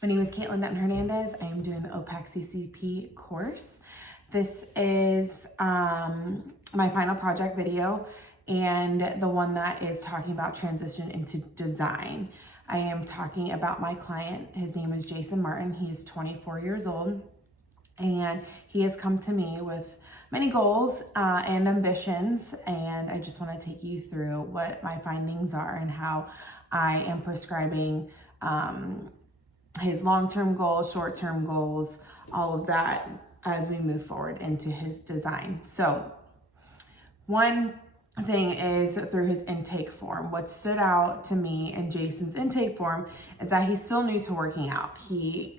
My name is Caitlin Hernandez. I am doing the OPEX CCP course. This is my final project video and the one that is talking about transition into design. I am talking about my client. His name is Jason Martin. He is 24 years old and he has come to me with many goals and ambitions, and I just want to take you through what my findings are and how I am prescribing his long-term goals, short-term goals, all of that as we move forward into his design. So one thing is through his intake form. What stood out to me in Jason's intake form is that he's still new to working out.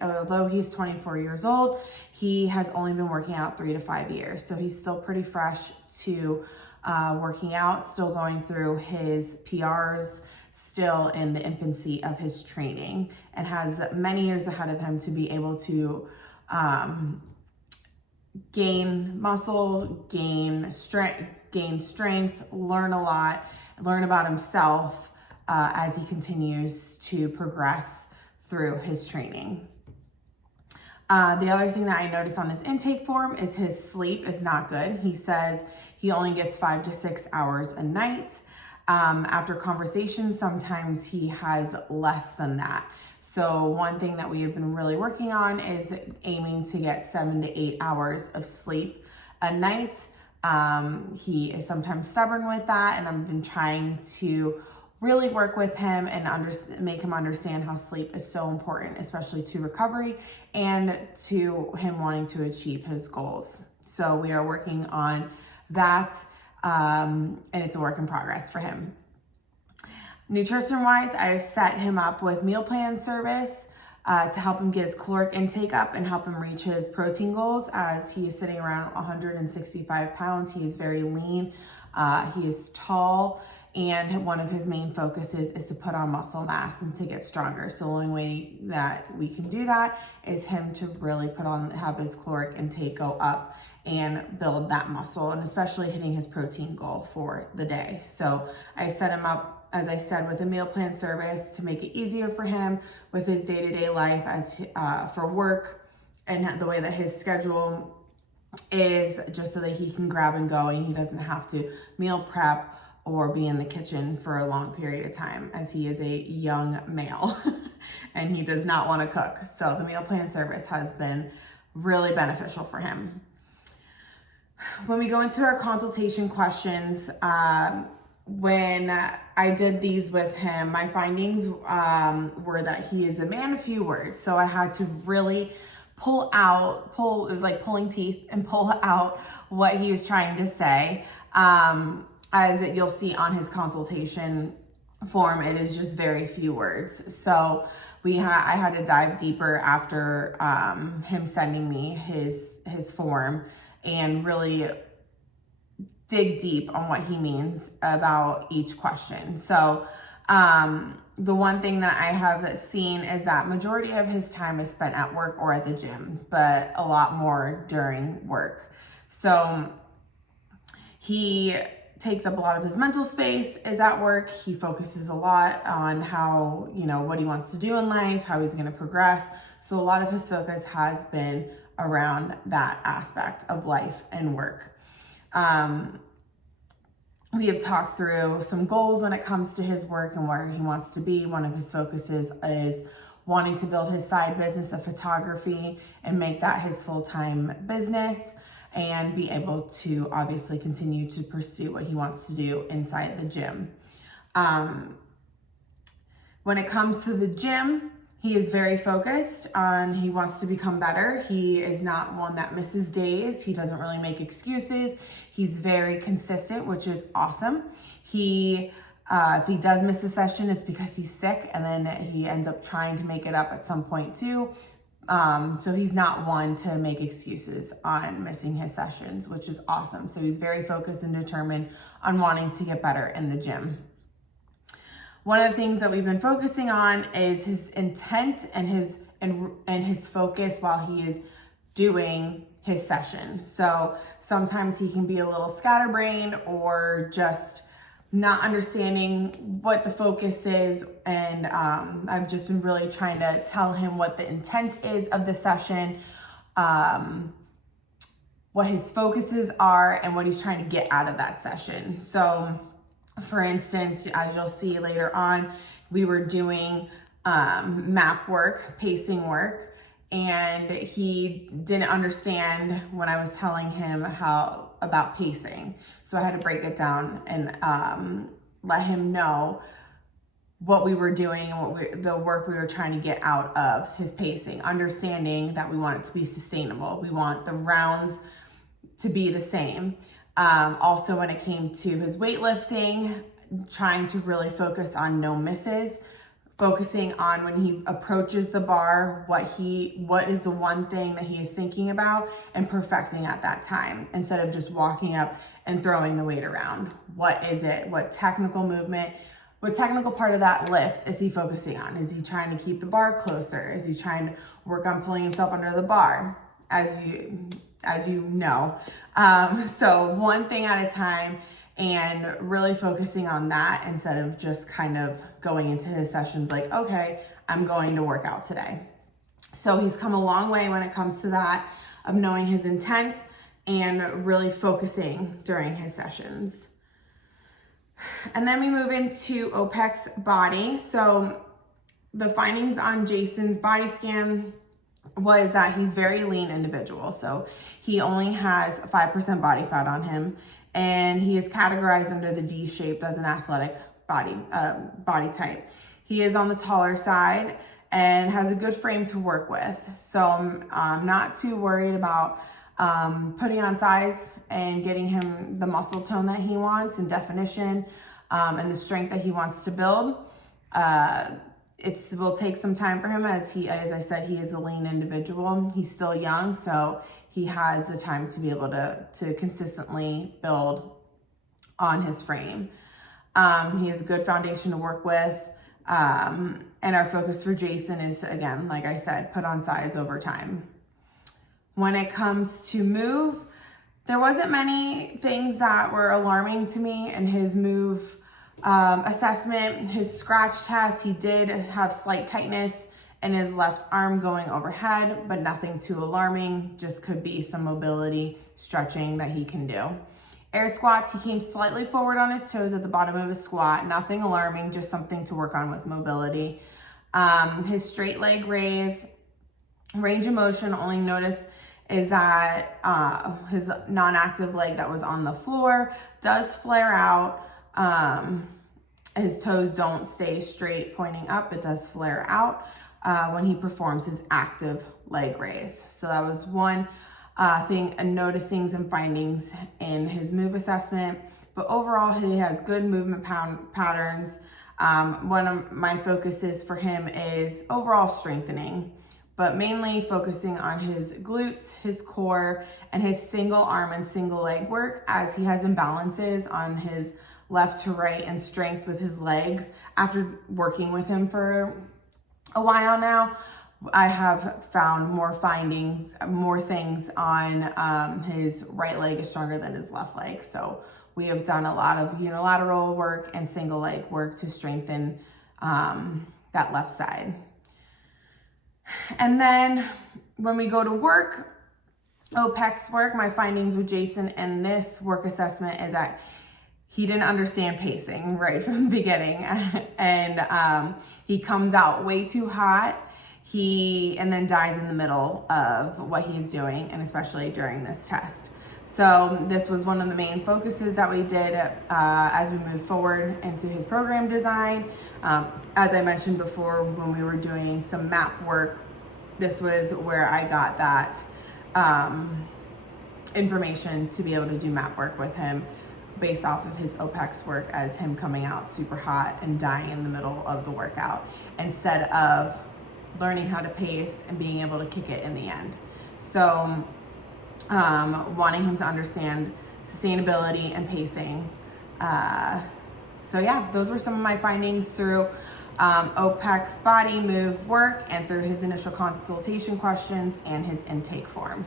Although he's 24 years old, he has only been working out 3 to 5 years. So he's still pretty fresh to working out, still going through his PRs, still in the infancy of his training, and has many years ahead of him to be able to gain muscle, gain strength, learn a lot, learn about himself as he continues to progress through his training. The other thing that I noticed on his intake form is his sleep is not good. He says he only gets 5 to 6 hours a night. After conversations, sometimes he has less than that. So one thing that we have been really working on is aiming to get 7 to 8 hours of sleep a night. He is sometimes stubborn with that, and I've been trying to really work with him and make him understand how sleep is so important, especially to recovery and to him wanting to achieve his goals. So we are working on that, and it's a work in progress for him. Nutrition wise, I've set him up with meal plan service to help him get his caloric intake up and help him reach his protein goals, as he is sitting around 165 pounds. He is very lean. He is tall, and one of his main focuses is to put on muscle mass and to get stronger. So the only way that we can do that is him to really have his caloric intake go up and build that muscle, and especially hitting his protein goal for the day. So I set him up, as I said, with a meal plan service to make it easier for him with his day-to-day life as for work, and the way that his schedule is, just so that he can grab and go and he doesn't have to meal prep or be in the kitchen for a long period of time, as he is a young male and he does not want to cook. So the meal plan service has been really beneficial for him. When we go into our consultation questions, when I did these with him, my findings were that he is a man of few words. So I had to really it was like pulling teeth and pull out what he was trying to say. As you'll see on his consultation form, it is just very few words. So I had to dive deeper after him sending me his form and really dig deep on what he means about each question. So the one thing that I have seen is that majority of his time is spent at work or at the gym, but a lot more during work. So he takes up a lot of his mental space is at work. He focuses a lot on how, what he wants to do in life, how he's going to progress. So a lot of his focus has been around that aspect of life and work. We have talked through some goals when it comes to his work and where he wants to be. One of his focuses is wanting to build his side business of photography and make that his full-time business, and be able to obviously continue to pursue what he wants to do inside the gym. When it comes to the gym, he is very focused on, he wants to become better. He is not one that misses days. He doesn't really make excuses. He's very consistent, which is awesome. If he does miss a session, it's because he's sick, and then he ends up trying to make it up at some point too. So he's not one to make excuses on missing his sessions, which is awesome. So he's very focused and determined on wanting to get better in the gym. One of the things that we've been focusing on is his intent and his focus while he is doing his session. So sometimes he can be a little scatterbrained or just not understanding what the focus is. And I've just been really trying to tell him what the intent is of the session, what his focuses are, and what he's trying to get out of that session. So for instance, as you'll see later on, we were doing map work, pacing work, and he didn't understand when I was telling him about pacing. So I had to break it down and let him know what we were doing and the work we were trying to get out of his pacing, understanding that we want it to be sustainable. We want the rounds to be the same. Also, when it came to his weightlifting, trying to really focus on no misses, focusing on when he approaches the bar, what is the one thing that he is thinking about, and perfecting at that time instead of just walking up and throwing the weight around. What is it? What technical movement, what technical part of that lift is he focusing on? Is he trying to keep the bar closer? Is he trying to work on pulling himself under the bar? As you know. So one thing at a time, and really focusing on that instead of just kind of going into his sessions like, okay, I'm going to work out today. So he's come a long way when it comes to that, of knowing his intent and really focusing during his sessions. And then we move into OPEX body. So the findings on Jason's body scan was that he's very lean individual. So he only has 5% body fat on him, and he is categorized under the D shape as an athletic body type. He is on the taller side and has a good frame to work with. So I'm not too worried about putting on size and getting him the muscle tone that he wants and definition and the strength that he wants to build. It will take some time for him as I said, he is a lean individual. He's still young, so he has the time to be able to consistently build on his frame. He has a good foundation to work with. And our focus for Jason is, again, like I said, put on size over time. When it comes to move, there wasn't many things that were alarming to me in his move assessment. His scratch test, he did have slight tightness in his left arm going overhead, but nothing too alarming, just could be some mobility stretching that he can do. Air squats, he came slightly forward on his toes at the bottom of his squat, nothing alarming, just something to work on with mobility. His straight leg raise, range of motion, only notice is that his non-active leg that was on the floor does flare out. His toes don't stay straight pointing up, it does flare out when he performs his active leg raise. So that was one thing, noticing some findings in his move assessment. But overall, he has good movement patterns. One of my focuses for him is overall strengthening, but mainly focusing on his glutes, his core, and his single arm and single leg work, as he has imbalances on his left to right and strength with his legs. After working with him for a while now, I have found more things on his right leg is stronger than his left leg. So we have done a lot of unilateral work and single leg work to strengthen that left side. And then when we go to work, OPEX work, my findings with Jason in this work assessment is that he didn't understand pacing right from the beginning. And he comes out way too hot. And then dies in the middle of what he's doing, and especially during this test. So this was one of the main focuses that we did as we moved forward into his program design. As I mentioned before, when we were doing some map work, this was where I got that information to be able to do map work with him based off of his OPEX work, as him coming out super hot and dying in the middle of the workout, instead of learning how to pace and being able to kick it in the end. So wanting him to understand sustainability and pacing. So yeah, those were some of my findings through OPEX body move work and through his initial consultation questions and his intake form.